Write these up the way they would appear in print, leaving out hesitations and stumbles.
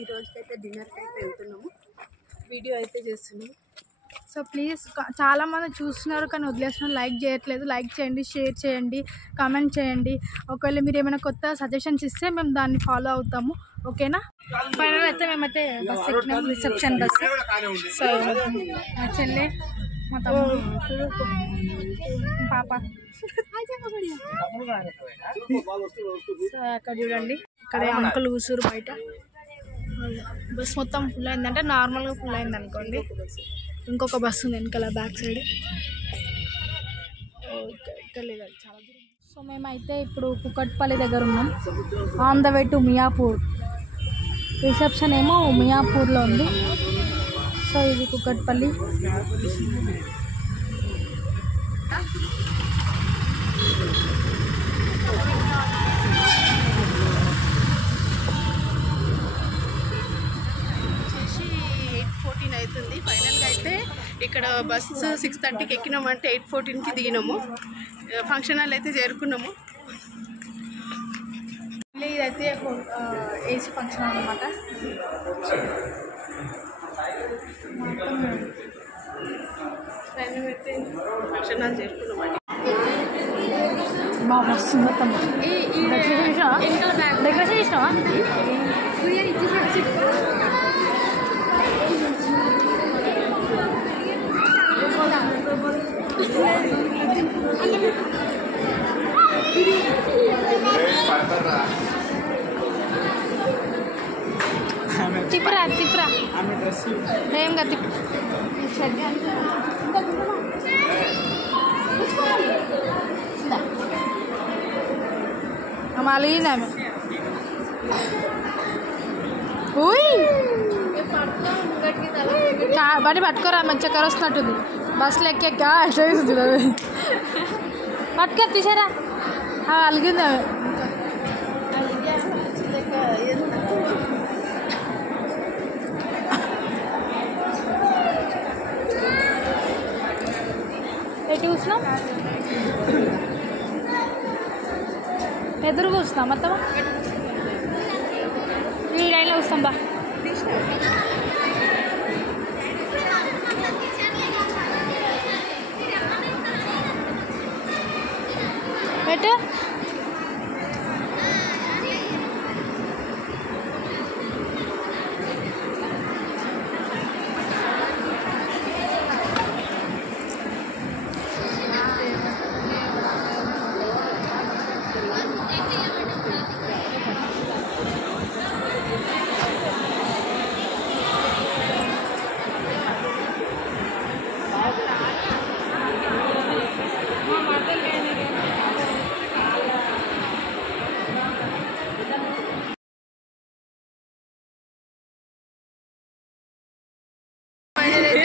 ఈ రోజుకైతే డిన్నర్కి అయితే వెళ్తున్నాము, వీడియో అయితే చేస్తున్నాము. సో ప్లీజ్ చాలామంది చూస్తున్నారు కానీ వదిలేస్తున్నారు, లైక్ చేయట్లేదు. లైక్ చేయండి, షేర్ చేయండి, కామెంట్ చేయండి. ఒకవేళ మీరు ఏమైనా కొత్త సజెషన్స్ ఇస్తే మేము దాన్ని ఫాలో అవుతాము, ఓకేనా? ఫైనల్ అయితే మేమైతే బస్ ఎక్కినాం, రిసెప్షన్ బస్సు. సో మా చెల్లె, మా తమ్ముడు, పాప. సో అక్కడ చూడండి, ఇక్కడ అంకుల్ కూర్చురు బయట. బస్ మొత్తం ఫుల్ అయిందంటే నార్మల్గా ఫుల్ అయింది అనుకోండి. ఇంకొక బస్సు ఉంది వెనకాల బ్యాక్ సైడ్. ఇక్కడ లేదు, చాలా దూరం. సో మేమైతే ఇప్పుడు కుకట్పల్లి దగ్గర ఉన్నాం, on the way to Miyapur. Reception ఏమో మియాపూర్లో ఉంది. సో ఇది కుకట్పల్లి. అవుతుంది. ఫైనల్గా అయితే ఇక్కడ బస్సు 6:30కి ఎక్కినామంటే 8:14కి దిగినాము. ఫంక్షన్ హాల్ అయితే చేరుకున్నాము. ఇదైతే ఏసీ ఫంక్షన్ హాల్ అనమాట. ఫైనల్ అయితే ఫంక్షన్ హాల్ చేరుకున్నామండి. బాగా వస్తుంది మొత్తం. డెకరేషన్ ఇష్టమా? తిప్పరా తిప్పరా ఏం కదా తిప్పు. మళ్ళీనా బండి పట్టుకోరా, మంచి చక్కర వస్తున్నట్టుంది. బస్సులో ఎక్కాక ఎట్లా చూస్తుంది. పట్టుకో తీసారా, అలిగింది. ఎటు కూర్చున్నాం? ఎదురు కూర్చున్నాం మొత్తం. ఈ లైన్లో కూర్చున్నాం. బా ఎటు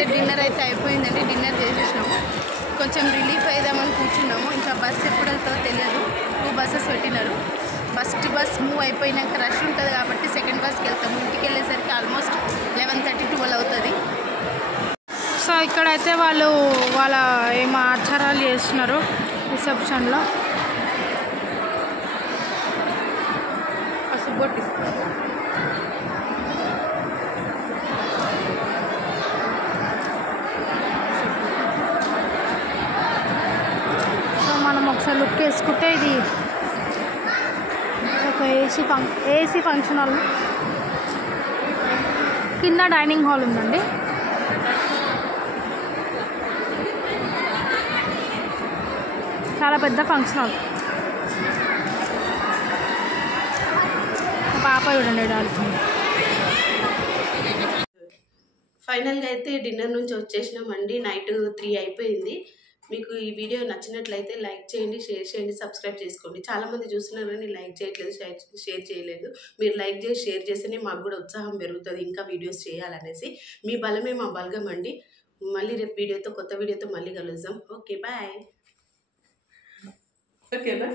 డిన్నర్ అయితే అయిపోయిందండి. డిన్నర్ చేసేసినాము, కొంచెం రిలీఫ్ అయిదామని కూర్చున్నాము. ఇంకా బస్సు ఎప్పుడు వెళ్తుందో తెలియదు. 2 బస్సెస్ పెట్టినారు. ఫస్ట్ బస్ మూవ్ అయిపోయినాక రష్ ఉంటుంది కాబట్టి సెకండ్ బస్కి వెళ్తాము. ఇంటికి వెళ్ళేసరికి ఆల్మోస్ట్ 11:30, 12 అవుతుంది. సో ఇక్కడైతే వాళ్ళు వాళ్ళ ఏమో ఆచారాలు చేస్తున్నారు రిసెప్షన్లో. సో మనం ఒకసారి లుక్ వేసుకుంటే ఇది ఒక ఏసీ ఫంక్షన్ హాల్. కింద డైనింగ్ హాల్ ఉందండి. చాలా పెద్ద ఫంక్షన్ హాల్. పాప చూడండి ఆడుతుంది. ఫైనల్గా అయితే డిన్నర్ నుంచి వచ్చేసినామండి. నైట్ 3 అయిపోయింది. మీకు ఈ వీడియో నచ్చినట్లయితే లైక్ చేయండి, షేర్ చేయండి, సబ్స్క్రైబ్ చేసుకోండి. చాలామంది చూస్తున్నారు కానీ లైక్ చేయట్లేదు, షేర్ చేయలేదు. మీరు లైక్ చేసి షేర్ చేస్తేనే మాకు కూడా ఉత్సాహం పెరుగుతుంది ఇంకా వీడియోస్ చేయాలనేసి. మీ బలమే మా బలగం అండి. మళ్ళీ రేపు కొత్త వీడియోతో మళ్ళీ కలుద్దాం. Okay, bye. ఓకేనా?